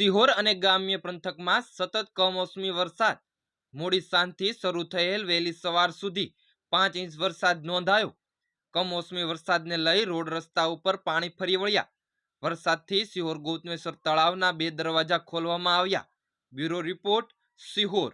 સિહોર અને ગ્રામ્ય પંથકમાં સતત કમોસમી વરસાદ. મોડી સાંજથી શરૂ થયેલ વહેલી સવાર સુધી પાંચ ઇંચ વરસાદ નોંધાયો. કમોસમી વરસાદને લઈ રોડ રસ્તા ઉપર પાણી ફરી વળ્યા. વરસાદથી સિહોર ગૌતમેશ્વર તળાવના બે દરવાજા ખોલવામાં આવ્યા. Bureau report, Sihor.